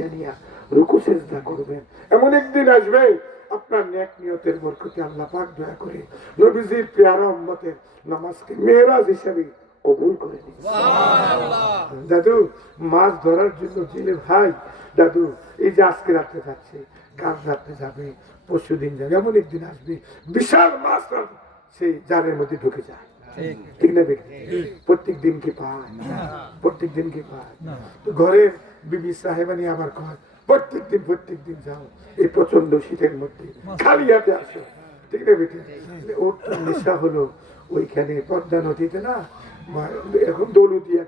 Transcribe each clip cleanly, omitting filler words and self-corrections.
জানিয়া রুকু সেজদা করবেন। এমন একদিন আসবে আপনার নেক নিয়তের বরকতে আল্লাহ পাক দয়া করে নবীজির পেয়ারা উম্মতের নামাজকে মেরাজ হিসাবে কবুল করে দিন। দাদু মাছ ধরার জন্য জেলে ভাই, দাদু এই যে আজকে রাত্রে যাচ্ছে, কাল রাত্রে যাবে, পরশু দিন যাবে, এমন একদিন আসবে বিশাল মাছ সেই জালের মধ্যে ঢুকে যায়। ঠিক না বেটি? প্রত্যেক দিন কি পায়? প্রত্যেক দিন কি পায়? তো ঘরের বিবি সাহেবানি আবার কয় প্রত্যেক দিন যাও এই প্রচন্ড শীতের মধ্যে খালি হাতে আসো। ঠিক না বেটি? ওর তো নেশা হলো ওইখানে পদ্মা নদীতে না, এখন দৌলতিয়া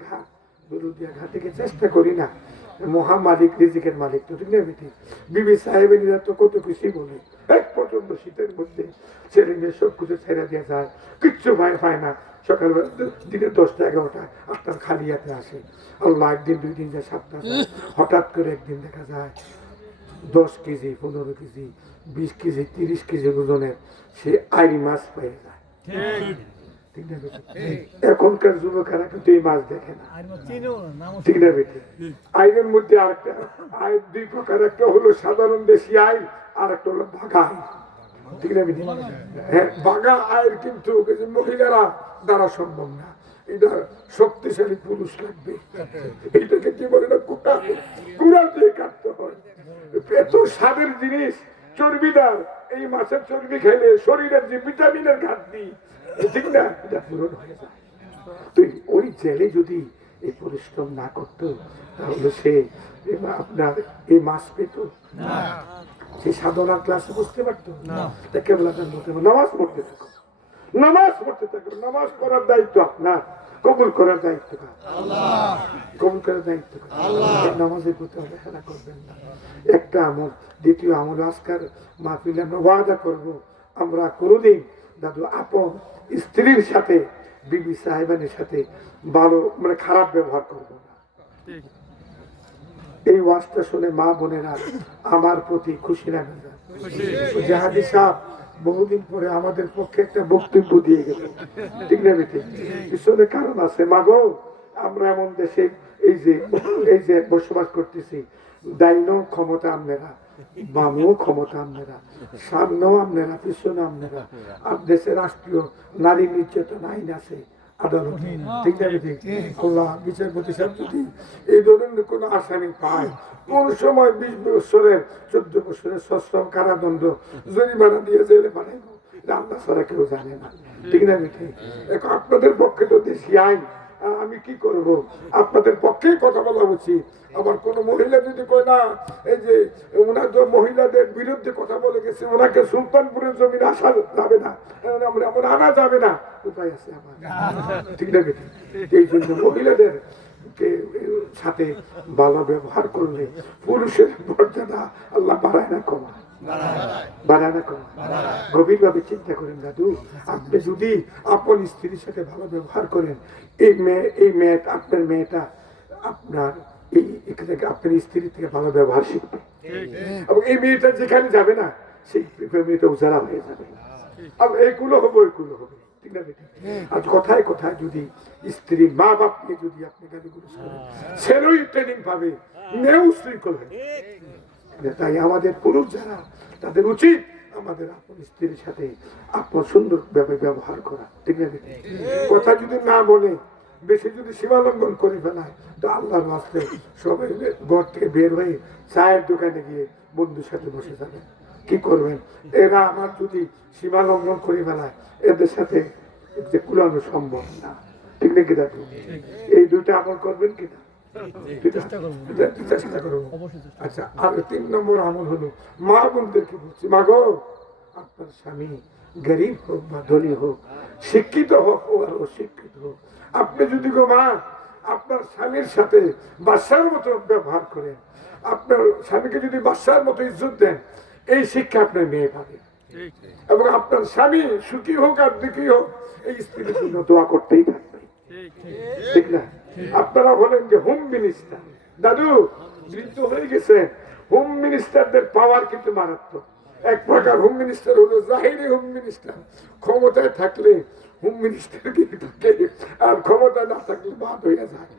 ঘাট থেকে চেষ্টা করি না, মহা মালিক রিজিকের মালিক তো। ঠিক না বেটি? বিবি সাহেবেরা তো কত কিছু বলে, এক প্রচন্ড শীতের মধ্যে ছেলে মেয়ে সব কিছু ছেড়ে দিয়ে যায়, কিচ্ছু ভয় পায় না। সকালবেলা দিনে 10টা 11টা আপনার খালি হাতে আসে। আল্লাহ একদিন 2 দিন যায়, 7টা যায়, হঠাৎ করে একদিন দেখা যায় 10 কেজি 15 কেজি 20 কেজি 30 কেজি ওজনের সে আইরি মাছ পেয়ে যায়। ঠিক না বেটি? এখনকার যুবকেরা কিন্তু এই মাছ দেখে না। ঠিক না বেটি? আইনের মধ্যে আরেকটা আইন 2 প্রকার, একটা হলো সাধারণ দেশি আইন, আর একটা হলো বাঘা আইন। ঠিক না বেটি? হ্যাঁ, বাঘা আইন কিন্তু মহিলারা দ্বারা সম্ভব না, এটা শক্তিশালী পুরুষ লাগবে। এটাকে কি বলে না, কুড়াল দিয়ে কাটতে হয়। এত স্বাদের জিনিস, চর্বিদার, এই মাছের চর্বি খেলে শরীরের যে ভিটামিনের ঘাটতি, ঠিক না, এটা পূরণ হয়ে যায়। তো ওই জেলে যদি এই পরিশ্রম না করতো তাহলে সে আপনার এই মাছ পেত না, সে সাধনার ক্লাসে বুঝতে পারতো না। কেবল নামাজ পড়তে থাকো, নামাজ পড়তে থাকো। নামাজ পড়ার দায়িত্ব আপনার, কবুল করার দায়িত্ব আল্লাহ, কবুল করার দায়িত্ব আল্লাহ। নামাজের প্রতি অবহেলা করবেন না। একটা আমল। দ্বিতীয় আমল, আজকাল মাহফিলে আমরা ওয়াদা করবো আমরা কোনোদিন দাদু আপন স্ত্রীর সাথে, বিবি সাহেবানের সাথে ভালো মানে খারাপ ব্যবহার করবো না। এই ওয়াজটা শুনে মা বোনেরা আমার প্রতি খুশি লাগে না। জাহাদি সাহেব বহুদিন পরে আমাদের পক্ষে একটা বক্তব্য দিয়ে গেল। ঠিক না বেটি? পিছনে কারণ আছে। মাগো, আমরা এমন দেশে এই যে বসবাস করতেছি, দাইনও ক্ষমতা আপনারা, বামও ক্ষমতা আপনারা, সামনেও আপনারা, পিছনে আপনারা। আর দেশের রাষ্ট্রীয় নারী নির্যাতন আইন আছে, আদালত। ঠিক না বেটি? আল্লাহ বিচারপতি সাহেব যদি এই ধরনের কোন আসামি পায়, কোন সময় 20 বছরের 14 বছরের সশ্রম কারাদণ্ড জরিমানা দিয়ে জেলে পাঠাইব, আল্লাহ ছাড়া কেউ জানে না। ঠিক না বেটি? এখন আপনাদের পক্ষে তো দেশি আইন, আমি কি করব? আপনাদের পক্ষেই কথা বলা উচিত। আবার কোন মহিলা যদি কয় না, এই যে ওনার যে মহিলাদের বিরুদ্ধে কথা বলে গেছে, ওনাকে সুলতানপুরের জমিনে আসা যাবে না, আমরা আনা যাবে না, উপায় আছে আমার। ঠিক না বেটি? এই জন্য মহিলাদের সাথে ভালো ব্যবহার করলে পুরুষের মর্যাদা আল্লাহ বাড়ায় না কমায়? বাড়ায় না কমায়? গভীর ভাবে চিন্তা করেন দাদু, আপনি যদি আপন স্ত্রীর সাথে ভালো ব্যবহার করেন, এই মেয়েটা, আপনার মেয়েটা আপনার আপনার স্ত্রী থেকে ভালো ব্যবহার শিখবে, এবং এই মেয়েটা যেখানে যাবে না সেই মেয়েটা উজাড়া হয়ে যাবে। এইগুলো হবে, ওইগুলো হবে। ঠিক না বেটি? আজ কথায় কথায় যদি স্ত্রী মা বাপ নিয়ে যদি আপনি গালিগুলো করেন, ছেলেই ট্রেনিং পাবে, মেয়েও শৃঙ্খল হবে। তাই আমাদের পুরুষ যারা, তাদের উচিত আমাদের আপন স্ত্রীর সাথে আপন সুন্দর ব্যবহার করা। ঠিক না বেটি? কথা যদি না বলে, বেশি যদি সীমা লঙ্ঘন করে ফেলায়, তো আল্লাহর ওয়াস্তে সবাই ঘর থেকে বের হয়ে চায়ের দোকানে গিয়ে বন্ধুর সাথে বসে যাবেন। কি করবেন? এরা আমার যদি সীমা লঙ্ঘন করে ফেলায়, এদের সাথে কুলানো সম্ভব না। ঠিক নাকি দাদু? এই দুইটা আমল করবেন কিনা? চেষ্টা করবো। আচ্ছা, আর 3 নম্বর আমল হলো, মা বোনদেরকে বলছি, মা গো, আপনার স্বামী গরিব হোক বা ধনী হোক, শিক্ষিত হোক আর অশিক্ষিত হোক, আপনি যদি গো মা আপনার স্বামীর সাথে বাদশার মতো ব্যবহার করেন, আপনার স্বামীকে যদি বাদশার মতো ইজ্জত দেন, এই শিক্ষা আপনার মেয়ে পাবে। এবং আপনার স্বামী সুখী হোক আর দুঃখী হোক, এই স্ত্রীর জন্য দোয়া করতেই থাকবে। ঠিক না? আপনারা হলেন যে হোম মিনিস্টার। দাদু বৃদ্ধ হয়ে গেছে, হোম মিনিস্টারদের পাওয়ার কিন্তু মারাত্মক। এক প্রকার হোম মিনিস্টার হলো জাহিরি হোম মিনিস্টার, ক্ষমতায় থাকলে হোম মিনিস্টার কিন্তু থাকে, আর ক্ষমতা না থাকলে বাদ হয়ে যায়।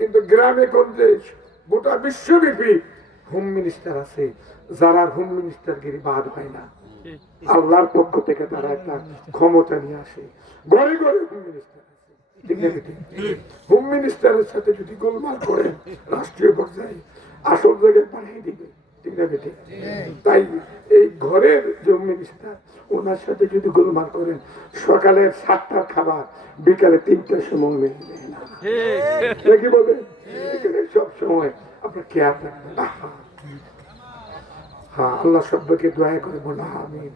কিন্তু গ্রামে গঞ্জে গোটা বিশ্বব্যাপী হোম মিনিস্টার আছে, যারা হোম মিনিস্টারগিরি বাদ হয় না। আল্লাহর পক্ষ থেকে তারা একটা ক্ষমতা নিয়ে আসে। ঘরে ঘরে হোম মিনিস্টার আছে, ঠিক না বেঠিক? হোম মিনিস্টারের সাথে যদি গোলমাল করেন, রাষ্ট্রীয় পর্যায়ে আসল জায়গায় পাঠিয়ে দিবে, ঠিক না বেঠিক? তাই এই ঘরের যে হোম মিনিস্টার, ওনার সাথে যদি গোলমাল করেন, সকালের 7টার খাবার বিকালে 3টার সময় মিলবে না, কি বলবেন? সব সময় আপনার খেয়াল রাখবেন। হ্যাঁ, আল্লাহ সবাইকে দয়া করে বলা আমিন।